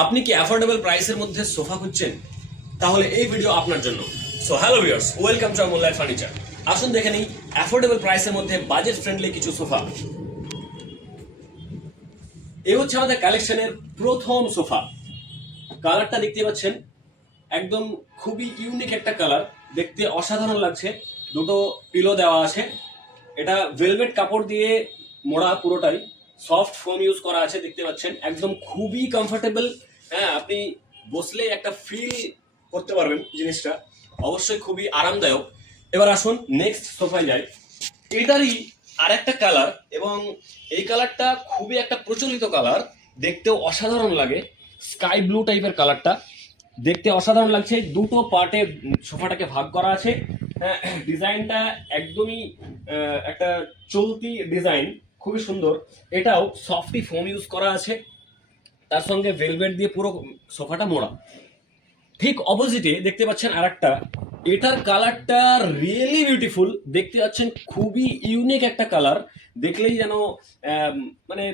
আপনি কি অ্যাফোর্ডেবল প্রাইসের মধ্যে সোফা খুঁজছেন? তাহলে এই ভিডিও আপনার জন্য। So hello viewers, welcome to মোল্লার ফার্নিচার। আসুন দেখে নিই অ্যাফোর্ডেবল প্রাইসের মধ্যে বাজেট ফ্রেন্ডলি কিছু সোফা। এই হচ্ছে আমাদের কালেকশনের প্রথম সোফা। কালারটা দেখতে পাচ্ছেন, একদম খুবই ইউনিক একটা কালার, দেখতে অসাধারণ লাগছে। দুটো পিলো দেওয়া আছে, এটা ভেলভেট কাপড় দিয়ে মোড়া, পুরোটাই সফট ফোম ইউজ করা আছে। দেখতে পাচ্ছেন একদম খুবই কমফোর্টেবল। হ্যাঁ, আপনি বসলে একটা ফিল করতে পারবেন জিনিসটা, অবশ্যই খুবই আরামদায়ক। এবার আসুন নেক্সট সোফায় যাই। এটারই আরেকটা কালার, এবং এই কালারটা খুবই একটা প্রচলিত কালার, দেখতেও অসাধারণ লাগে। স্কাই ব্লু টাইপের কালারটা দেখতে অসাধারণ লাগছে। দুটো পার্টে সোফাটাকে ভাগ করা আছে। হ্যাঁ, ডিজাইনটা একদমই একটা চলতি ডিজাইন, খুবই সুন্দর। এটাও সফটি ফোম ইউজ করা আছে, তার সঙ্গে ভেলভেট দিয়ে পুরো সোফাটা মোড়া। ঠিক অপোজিটে দেখতে পাচ্ছেন আরেকটা, এটার কালারটা রিয়েলি বিউটিফুল। দেখতে পাচ্ছেন খুবই ইউনিক একটা কালার, দেখলেই যেন মানে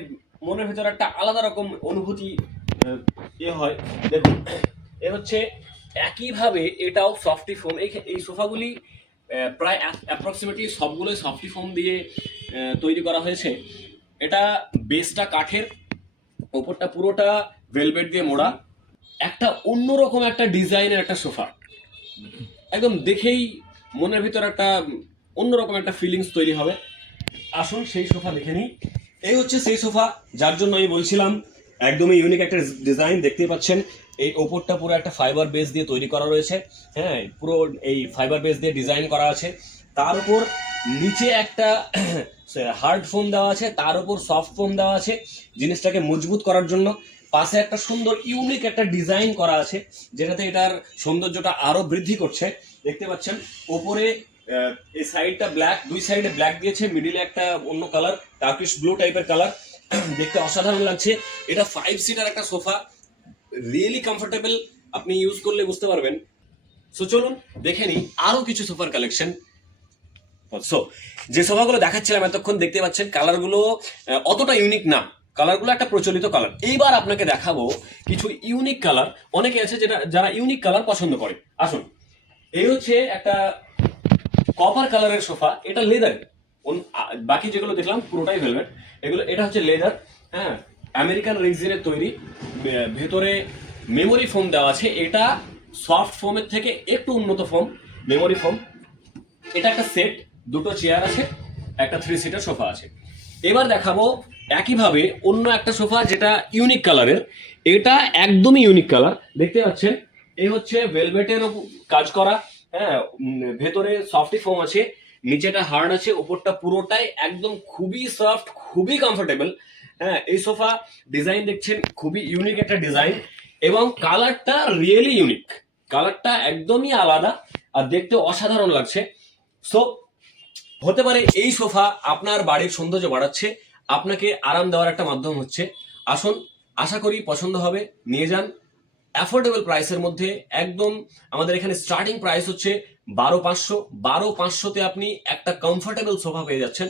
মনের ভেতর একটা আলাদা রকম অনুভূতি হয়। দেখুন, এ হচ্ছে একইভাবে এটাও সফটি ফোম। এই সোফাগুলি প্রায় অ্যাপ্রক্সিমেটলি সবগুলোই সফটি ফোম দিয়ে তৈরি করা হয়েছে। এটা বেসটা কাঠের, ওপরটা পুরোটা ভেলভেট দিয়ে মোড়া। একটা অন্যরকম একটা ডিজাইনের একটা সোফা, একদম দেখেই মনের ভিতর একটা অন্যরকম একটা ফিলিংস তৈরি হবে। আসুন সেই সোফা দেখে নিই। এই হচ্ছে সেই সোফা যার জন্য আমি বলছিলাম একদমই ইউনিক একটা ডিজাইন। দেখতে পাচ্ছেন এই ওপরটা পুরো একটা ফাইবার বেস দিয়ে তৈরি করা রয়েছে। হ্যাঁ, পুরো এই ফাইবার বেস দিয়ে ডিজাইন করা আছে। তার উপর নিচে একটা হার্ড ফোম দেওয়া আছে, তার উপর সফট ফোম দেওয়া আছে জিনিসটাকে মজবুত করার জন্য। পাশে একটা সুন্দর ইউনিক একটা ডিজাইন করা আছে, যেটাতে এটার সৌন্দর্যটা আরো বৃদ্ধি করছে। দেখতে পাচ্ছেন ওপরে এই সাইডটা ব্ল্যাক, দুই সাইডে ব্ল্যাক দিয়েছে, মিডিলে একটা অন্য কালার, টার্কিশ ব্লু টাইপের কালার। দেখতে অসাধারণ লাগছে। এটা 5 সিটার একটা সোফা, রিয়েলি কমফোর্টেবল। আপনি ইউজ করলে বুঝতে পারবেন। সো চলুন দেখে নিই আরো কিছু সোফার কালেকশন। সো যে সোফাগুলো দেখাচ্ছিলাম এতক্ষণ, দেখতে পাচ্ছেন কালারগুলো অতটা ইউনিক না, কালারগুলো একটা প্রচলিত কালার। এইবার আপনাকে দেখাবো কিছু ইউনিক কালার। অনেকে আছে যারা ইউনিক কালার পছন্দ করে। আসুন, এই হচ্ছে একটা কপার কালারের সোফা। এটা লেদার, বাকি যেগুলো দেখলাম পুরোটাই ভেলভেট, এটা হচ্ছে লেদার। হ্যাঁ, আমেরিকান রেক্সিনের তৈরি, ভেতরে মেমোরি ফোম দেওয়া আছে। এটা সফট ফোমের থেকে একটু উন্নত ফোম, মেমোরি ফোম। এটা একটা সেট, দুটো চেয়ার আছে, একটা 3 সিটার সোফা আছে। এবার দেখাবো একইভাবে অন্য একটা সোফা যেটা ইউনিক কালারের। এটা একদমই ইউনিক কালার, দেখতে পাচ্ছেন। এই হচ্ছে ভেলভেটের কাজ করা। হ্যাঁ, ভেতরে সফটি ফোম আছে, নিচেটা হার্ড আছে, উপরটা পুরোটাই একদম খুবই সফট, খুবই কমফোর্টেবল। হ্যাঁ, এই সোফা ডিজাইন দেখছেন খুবই ইউনিক একটা ডিজাইন, এবং কালারটা রিয়েলি ইউনিক। কালারটা একদমই আলাদা আর দেখতে অসাধারণ লাগছে। সো হতে পারে এই সোফা আপনার বাড়ির সৌন্দর্য বাড়াচ্ছে, আপনাকে আরাম দেওয়ার একটা মাধ্যম হচ্ছে। আসুন, আশা করি পছন্দ হবে, নিয়ে যান। অ্যাফোর্ডেবল প্রাইসের মধ্যে একদম। আমাদের এখানে স্টার্টিং প্রাইস হচ্ছে 12,500। 12,500-তে আপনি একটা কমফোর্টেবল সোফা পেয়ে যাচ্ছেন।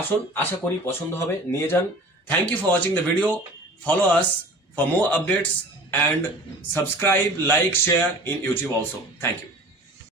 আসুন, আশা করি পছন্দ হবে, নিয়ে যান। Thank you for watching the video. Follow us for more updates and subscribe, like, share in YouTube also. Thank you.